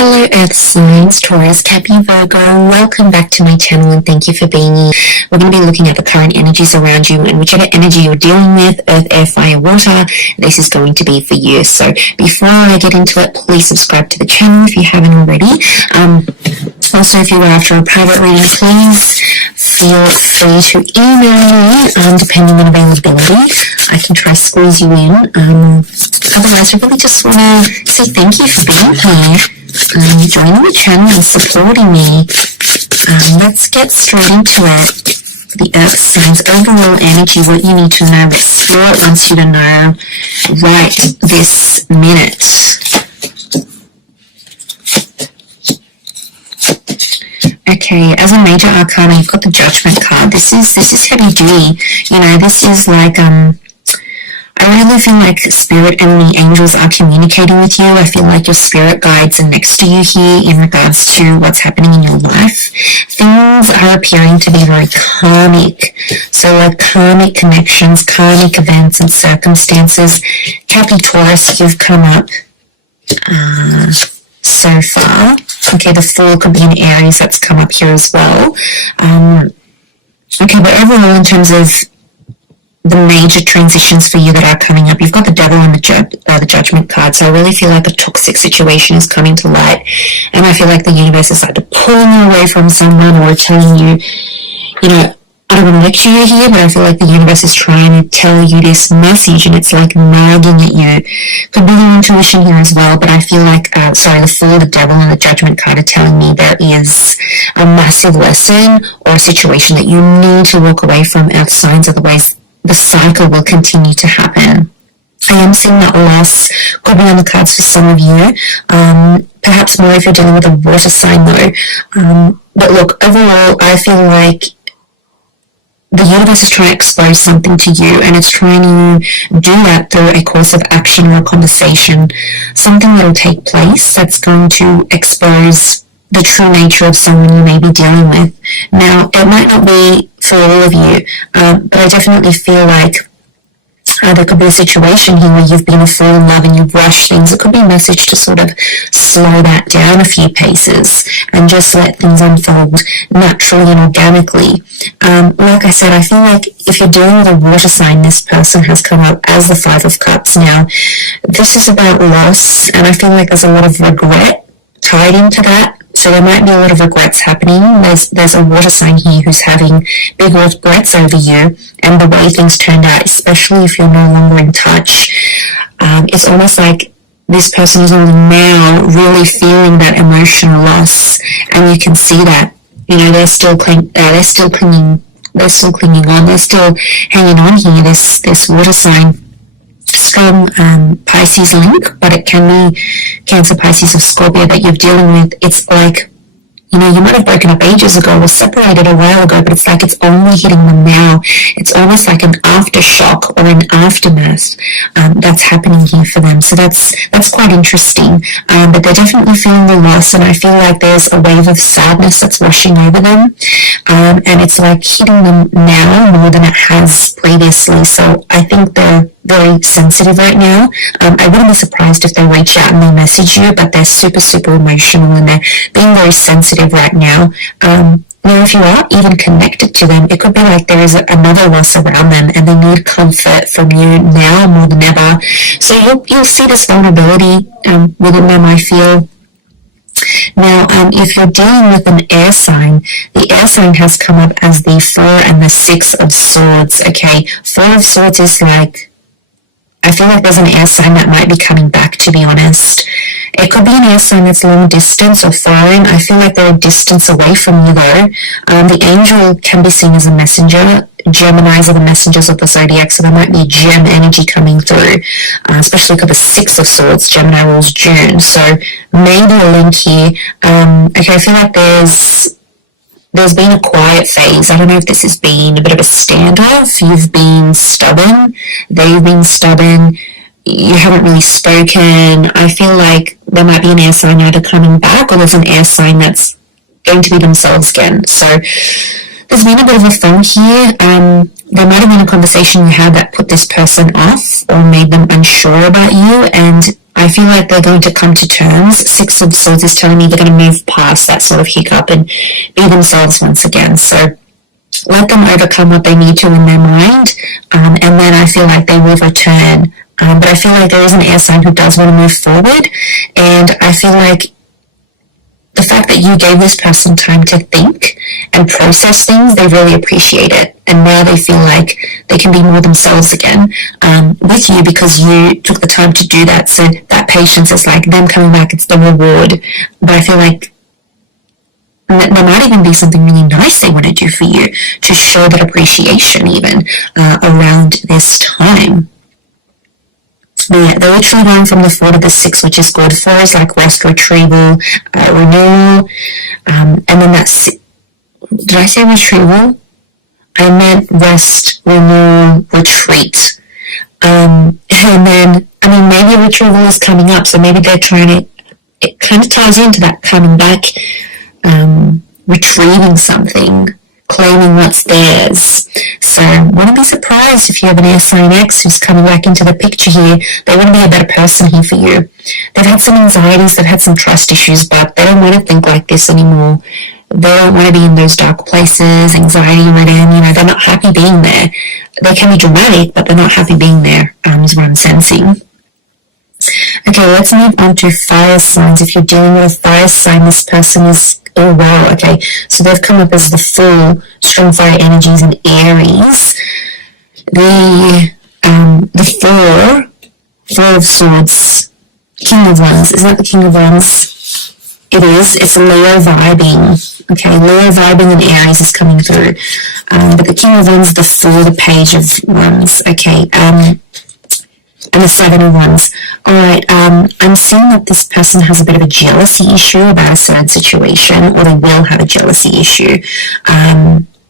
Hello Earth signs, Taurus, Capricorn, Virgo. Welcome back to my channel and thank you for being here. We're going to be looking at the current energies around you and whichever energy you're dealing with, earth, air, fire, water, this is going to be for you. So before I get into it, please subscribe to the channel if you haven't already. Also, if you're after a private reading, please feel free to email me, depending on availability. I can try squeeze you in. Otherwise, I really just want to say thank you for being here, joining the channel and supporting me. Let's get straight into it. The Earth signs, overall energy, what you need to know, what Spirit wants you to know right this minute. Okay, as a major arcana, you've got the Judgment card. This is heavy duty. You know, this is like I really feel like Spirit and the angels are communicating with you. I feel like your spirit guides are next to you here in regards to what's happening in your life. Things are appearing to be very karmic. So like karmic connections, karmic events and circumstances. Taurus, you've come up so far. Okay, the Fool could be an Aries that's come up here as well. Okay, but overall in terms of the major transitions for you that are coming up, you've got the Devil and the Judgment card. So I really feel like a toxic situation is coming to light, and I feel like the universe is either pulling you away from someone or telling you, you know, I don't want to lecture you here, but I feel like the universe is trying to tell you this message, and it's like nagging at you. Could be your intuition here as well, but I feel like, the Fool, the Devil, and the Judgment card are telling me there is a massive lesson or a situation that you need to walk away from, Earth signs, otherwise the cycle will continue to happen. I am seeing that loss could be on the cards for some of you, perhaps more if you're dealing with a water sign though. But look, overall, I feel like the universe is trying to expose something to you, and it's trying to do that through a course of action or a conversation, something that will take place that's going to expose the true nature of someone you may be dealing with. Now, it might not be for all of you, but I definitely feel like there could be a situation here where you've been a fool in love and you've rushed things. It could be a message to sort of slow that down a few paces and just let things unfold naturally and organically. Like I said, I feel like if you're dealing with a water sign, this person has come up as the Five of Cups. Now, this is about loss, and I feel like there's a lot of regret tied into that. So there might be a lot of regrets happening. There's a water sign here who's having big regrets over you and the way things turned out, especially if you're no longer in touch. It's almost like this person is only now really feeling that emotional loss, and you can see that. You know, they're still clinging on, they're still hanging on here. This water sign. Strong Pisces link, but it can be Cancer, Pisces, or Scorpio that you're dealing with. It's like, you know, you might have broken up ages ago or separated a while ago, but it's like it's only hitting them now. It's almost like an aftershock or an aftermath that's happening here for them. So that's quite interesting. But they're definitely feeling the loss, and I feel like there's a wave of sadness that's washing over them. And it's like hitting them now more than it has previously. So I think they're very sensitive right now. I wouldn't be surprised if they reach out and they message you, but they're super, super emotional and they're being very sensitive right now. Now, if you are even connected to them, it could be like there is another loss around them and they need comfort from you now more than ever. So you'll see this vulnerability within them, I feel. Now, if you're dealing with an air sign, the air sign has come up as the 4 and the 6 of swords. Okay, 4 of swords is like, I feel like there's an air sign that might be coming back, to be honest. It could be an air sign that's long distance or foreign. I feel like they're a distance away from you though. The angel can be seen as a messenger. Geminis are the messengers of the zodiac, so there might be a gem energy coming through, especially because the 6 of swords, Gemini rules June, so maybe a link here. Okay, I feel like there's been a quiet phase. I don't know if this has been a bit of a standoff. You've been stubborn, they've been stubborn, you haven't really spoken. I feel like there might be an air sign either coming back or there's an air sign that's going to be themselves again. So there's been a bit of a funk here. There might have been a conversation you had that put this person off or made them unsure about you, and I feel like they're going to come to terms. Six of Swords is telling me they're going to move past that sort of hiccup and be themselves once again. So let them overcome what they need to in their mind, and then I feel like they will return. But I feel like there is an air sign who does want to move forward, and I feel like the fact that you gave this person time to think and process things, they really appreciate it. And now they feel like they can be more themselves again with you because you took the time to do that. So that patience is like them coming back, it's the reward. But I feel like there might even be something really nice they want to do for you to show that appreciation even around this time. Yeah, they're literally going from the 4 to the 6, which is good. 4 is like rest, retrieval, renewal, and then that's, did I say retrieval? I meant rest, renewal, retreat. And then, I mean, maybe retrieval is coming up, so maybe they're trying to, it kind of ties into that coming back, retrieving something, claiming what's theirs. So wouldn't be surprised if you have an air sign X who's coming back into the picture here. They want to be a better person here for you. They've had some anxieties, they've had some trust issues, but they don't want to think like this anymore. They don't want to be in those dark places, anxiety ridden, you know, they're not happy being there. They can be dramatic, but they're not happy being there, is what I'm sensing. Okay, let's move on to fire signs. If you're dealing with a fire sign, this person is, oh wow, okay, so they've come up as the Fool, strong fire energies, and Aries. The Four of Swords, King of Wands, is that the King of Wands? It is, it's a Leo vibing, okay, Leo vibing and Aries is coming through, but the King of Wands, the Fool, the Page of Wands, okay, and the 7 of Wands. Alright, I'm seeing that this person has a bit of a jealousy issue about a certain situation, or they will have a jealousy issue.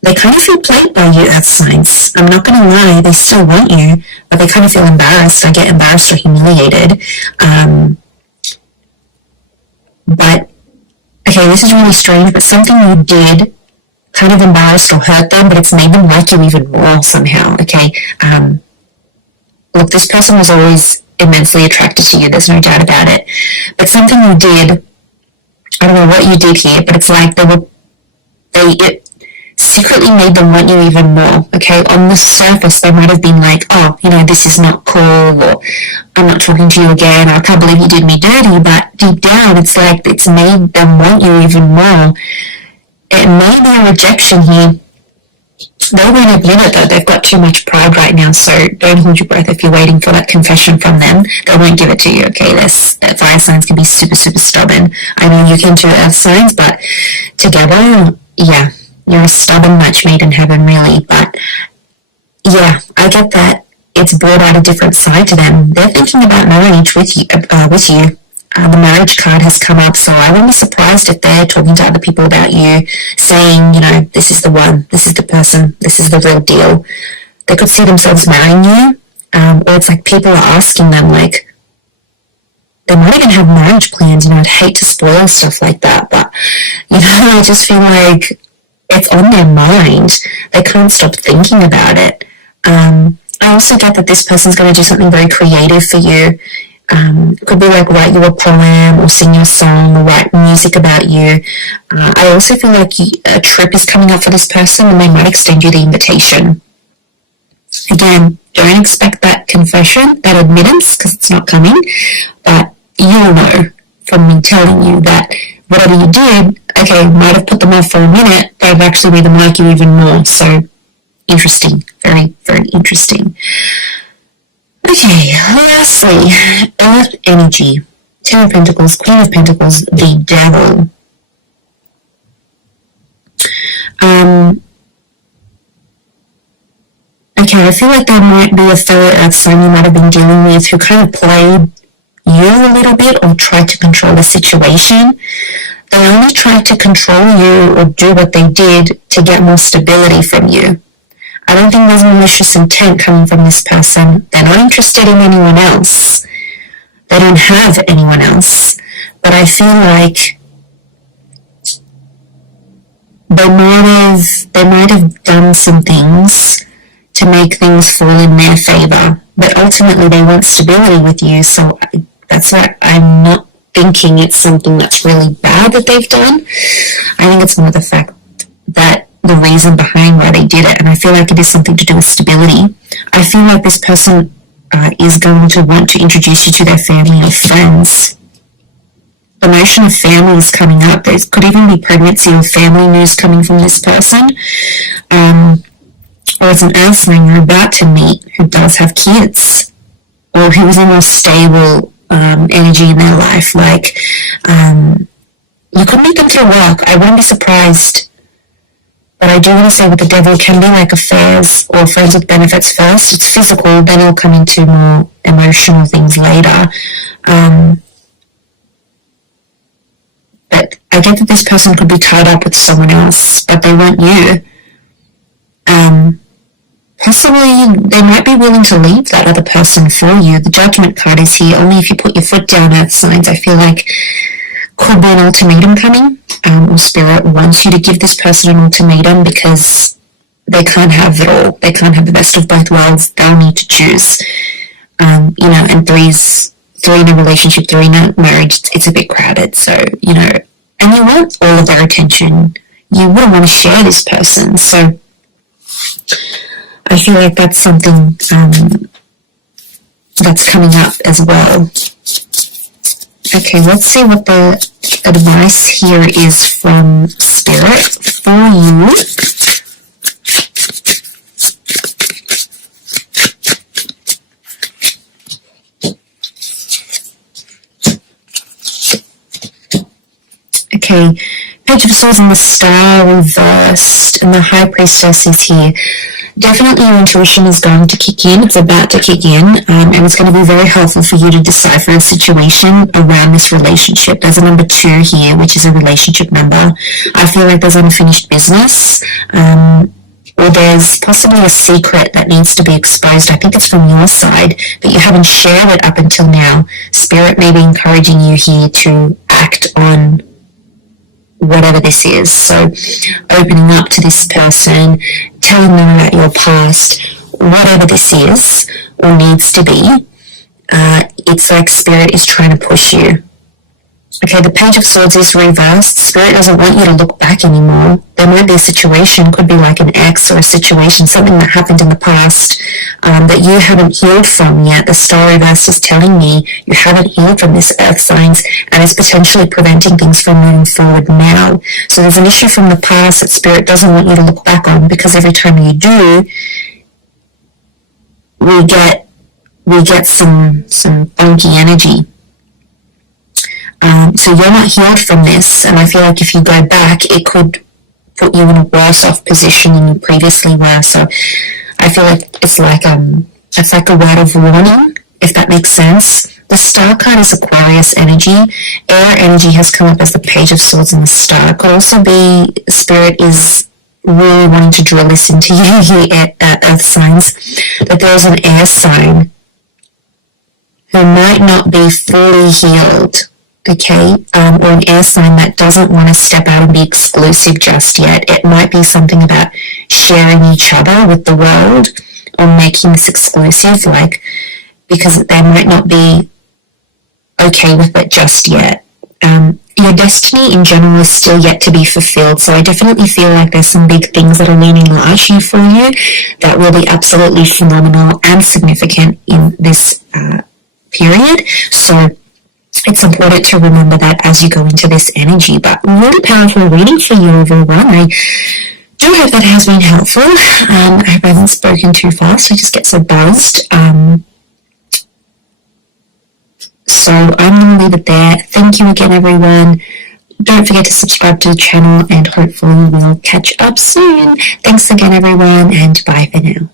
They kind of feel played by you, Earth signs. I'm not going to lie, they still want you, but they kind of feel embarrassed. I get embarrassed or humiliated. But, okay, this is really strange, but something you did kind of embarrassed or hurt them, but it's made them like you even more somehow, okay? Look, this person was always immensely attracted to you, there's no doubt about it. But something you did, I don't know what you did here, but it's like it secretly made them want you even more, okay? On the surface, they might have been like, oh, you know, this is not cool, or I'm not talking to you again, or I can't believe you did me dirty, but deep down, it's like it's made them want you even more. It may be a rejection here. They won't admit it though, they've got too much pride right now, so don't hold your breath if you're waiting for that confession from them. They won't give it to you, okay? Fire signs can be super, super stubborn. I know you can too, Earth signs, but together, yeah, you're a stubborn match made in heaven, really. But yeah, I get that it's brought out a different side to them. They're thinking about marriage with you. The marriage card has come up, so I wouldn't be surprised if they're talking to other people about you, saying, you know, this is the one, this is the person, this is the real deal. They could see themselves marrying you, or it's like people are asking them, like, they might even have marriage plans, you know, I'd hate to spoil stuff like that, but, you know, I just feel like it's on their mind. They can't stop thinking about it. I also get that this person's going to do something very creative for you. Could be like write you a poem or sing you a song or write music about you. I also feel like a trip is coming up for this person and they might extend you the invitation. Again, don't expect that confession, that admittance, because it's not coming, but you'll know from me telling you that whatever you did, okay, might have put them off for a minute, but I've actually made them like you even more. So interesting, very, very interesting. Okay, lastly, Earth energy, 10 of Pentacles, Queen of Pentacles, the Devil. Okay, I feel like there might be a fellow Earth sign you might have been dealing with who kind of played you a little bit or tried to control the situation. They only tried to control you or do what they did to get more stability from you. I don't think there's malicious intent coming from this person. They're not interested in anyone else. They don't have anyone else. But I feel like they might have done some things to make things fall in their favor. But ultimately they want stability with you. So That's why I'm not thinking it's something that's really bad that they've done. I think it's more the fact that the reason behind why they did it, and I feel like it is something to do with stability. I feel like this person is going to want to introduce you to their family or friends. The notion of family is coming up. There could even be pregnancy or family news coming from this person. Or it's an earth sign you're about to meet who does have kids, or who is in a more stable energy in their life. Like, you could meet them through work. I wouldn't be surprised. But I do want to say with the devil, it can be like affairs or friends with benefits first. It's physical, then it'll come into more emotional things later. But I get that this person could be tied up with someone else, but they want you. Possibly they might be willing to leave that other person for you. The Judgment card is here. Only if you put your foot down, earth signs. I feel like could be an ultimatum coming, or spirit wants you to give this person an ultimatum because they can't have it all. They can't have the best of both worlds. They'll need to choose. And three in a relationship, three in a marriage, it's a bit crowded. So, and you want all of their attention. You wouldn't want to share this person. So I feel like that's something that's coming up as well. Okay, let's see what the advice here is from Spirit for you. Okay, Page of Swords and the Star reversed, and the High Priestess is here. Definitely your intuition is going to kick in. It's about to kick in, and it's going to be very helpful for you to decipher a situation around this relationship. There's a number 2 here, which is a relationship number. I feel like there's unfinished business, or there's possibly a secret that needs to be exposed. I think it's from your side, but you haven't shared it up until now. Spirit may be encouraging you here to act on whatever this is. So opening up to this person, telling them about your past, whatever this is or needs to be, it's like Spirit is trying to push you. Okay, the Page of Swords is reversed. Spirit doesn't want you to look back anymore. There might be a situation, could be like an ex or a situation, something that happened in the past that you haven't healed from yet. The Star reverse is telling me you haven't healed from this, earth signs, and it's potentially preventing things from moving forward now. So there's an issue from the past that Spirit doesn't want you to look back on, because every time you do, we get some funky energy. So you're not healed from this, and I feel like if you go back, it could put you in a worse off position than you previously were. So I feel like it's like a word of warning, if that makes sense. The Star card is Aquarius energy. Air energy has come up as the Page of Swords and the Star. It could also be Spirit is really wanting to drill this into you here at Earth signs, that there's an air sign who might not be fully healed. Okay, or an air sign that doesn't want to step out and be exclusive just yet. It might be something about sharing each other with the world or making this exclusive, like, because they might not be okay with it just yet. Your destiny in general is still yet to be fulfilled, so I definitely feel like there's some big things that are leaning large here for you that will be absolutely phenomenal and significant in this period. So it's important to remember that as you go into this energy. But really powerful reading for you everyone. I do hope that has been helpful. I hope I haven't spoken too fast. I just get so buzzed. So I'm going to leave it there. Thank you again, everyone. Don't forget to subscribe to the channel, and hopefully we'll catch up soon. Thanks again, everyone, and bye for now.